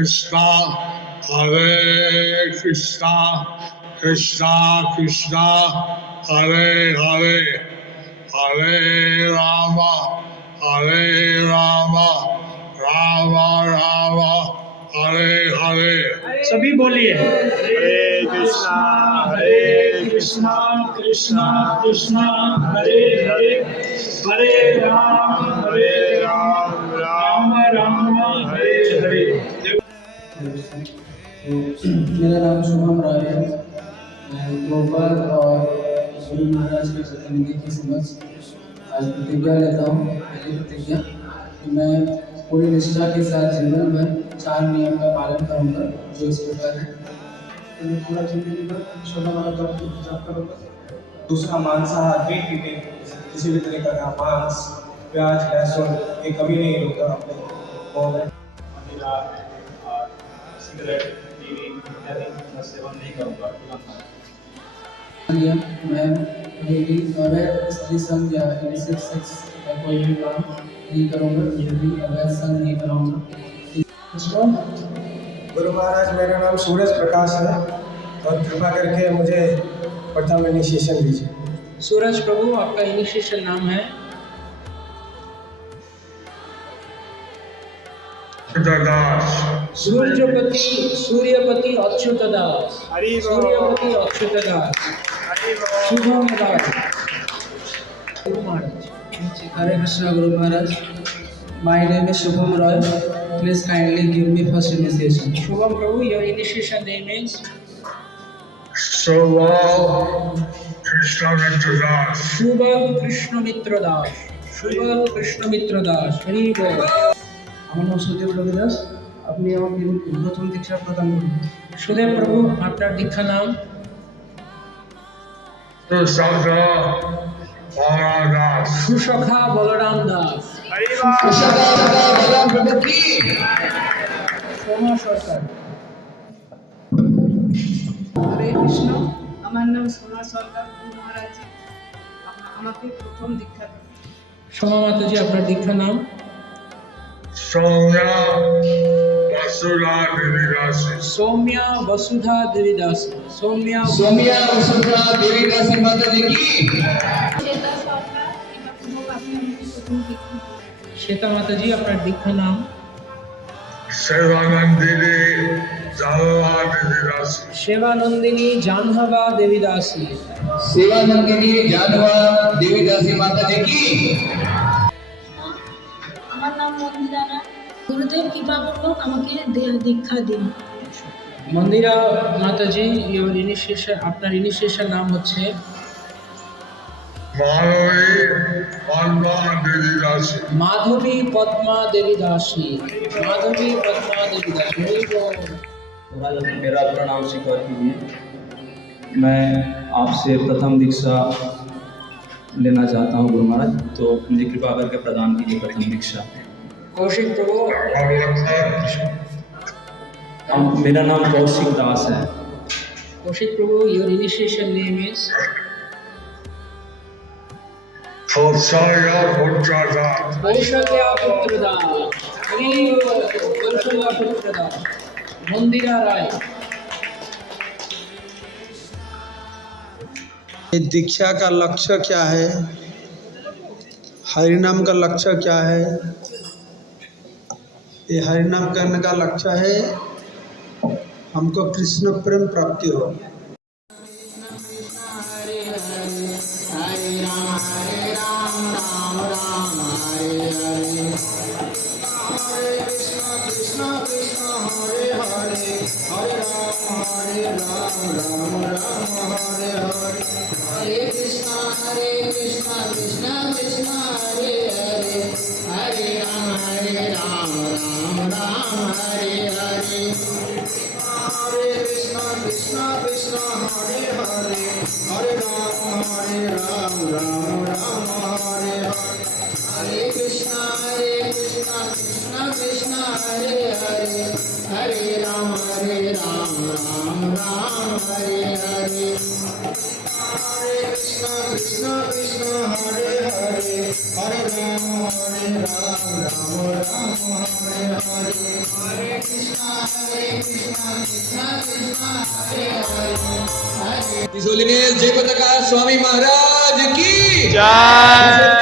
Krishna, Hare Krishna, Krishna Krishna, Hare Hare, Hare Rama, Hare Rama, Rama Rama, Hare Hare। सभी बोलिए हरे कृष्णा कृष्णा कृष्णा हरे हरे, हरे राम राम राम हरे हरे। मेरा नाम शुभम राय है। मैं गोपाल और गुरु महाराज के प्रतिनिधि की समझ आज प्रतिज्ञा लेता हूँ। पहली प्रतिज्ञा कि मैं पूरी निष्ठा के साथ जीवन भर 4 नियम का पालन करूँगा, जो इस प्रकार है। मैं पूरा जिंदगी भर सोना वाला जॉब करूँगा। दूसरा, मांसाहार नहीं पीते, किसी भी तरीका का मांस, प्याज, लहसुन ये कभी नहीं होगा अपने मुँह में। सिगरेट, बीड़ी इत्यादि का सेवन नहीं करूँगा। मैं कभी भी अवैध स्त्री संग या इलिसिट सेक्स का कोई भी काम नहीं करूँगा, ये भी अवैध संग नहीं कराऊँगा। गुरु महाराज, मेरा नाम सूरज प्रकाश है और कृपा करके मुझे प्रथम इनिशिएशन दीजिए। सूरज प्रभु, आपका इनिशिएशन नाम है? सूर्यपति अच्युत दास, सूर्यपति अच्युत दास, शुभम दास। गुरु महाराज। हरे Krishna Guru Maharaj. My name is Shubham Roy. Please kindly give me first initiation. Shubham Prabhu, your initiation name is? Shubham Krishna Mitra Das. Shubham Krishna Mitra Das. Shubham Krishna Mitra Das. Hari Bol. আমার নাম সুদেব রবি দাস। আপনি আমাকে প্রথম দীক্ষা প্রদান করুন। সুদেব প্রভু, আপনার দীক্ষা নাম? সুসখা বলরাম দাস। সোমা সরকার। হরে কৃষ্ণ, আমার নাম সোমা সরকার। গুরু মহারাজ আমাকে প্রথম দীক্ষা দেন। সোমা মাতাজি, আপনার দীক্ষা নাম? सौम्या वसुधा देवी दासी। सौम्या वसुधा देवी दासी। सौम्या वसुधा देवी दासी माता जी की। श्वेता माताजी, আপনার দীক্ষা নাম? सेवानंदिनी जानवा देवी दासी। सेवानंदिनी जानवा देवी दासी। सेवानंदिनी जानवा देवी दासी माता जी की। আমার নাম মন্দিরা রায়। গুরুদেব কৃপাপূর্বক আমাকে দীক্ষা দিন। মন্দিরা মাতাজি, your initiation, আপনার ইনিশিয়েশন নাম হচ্ছে? माधवी पद्मा देवी दासी। माधवी पद्मा देवी दासी। मेरा प्रणाम स्वीकार कीजिए। मैं आपसे प्रथम दीक्षा लेना चाहता हूँ गुरु महाराज, तो मुझे कृपा करके प्रदान कीजिए प्रथम दीक्षा। कौशिक प्रभु। मेरा नाम कौशिक दास है। Kaushik Prabhu, your initiation name is? Kaushalya Putra Das. Kaushalya Putra Das. Kaushalya Putra दास। मंदिरा राय। दीक्षा का लक्ष्य क्या है, हरिनाम का लक्ष्य क्या है? ये हरिनाम करने का लक्ष्य है हमको कृष्ण प्रेम प्राप्ति हो। Hare Krishna His Holiness Jai Pataka Swami Maharaj ki जय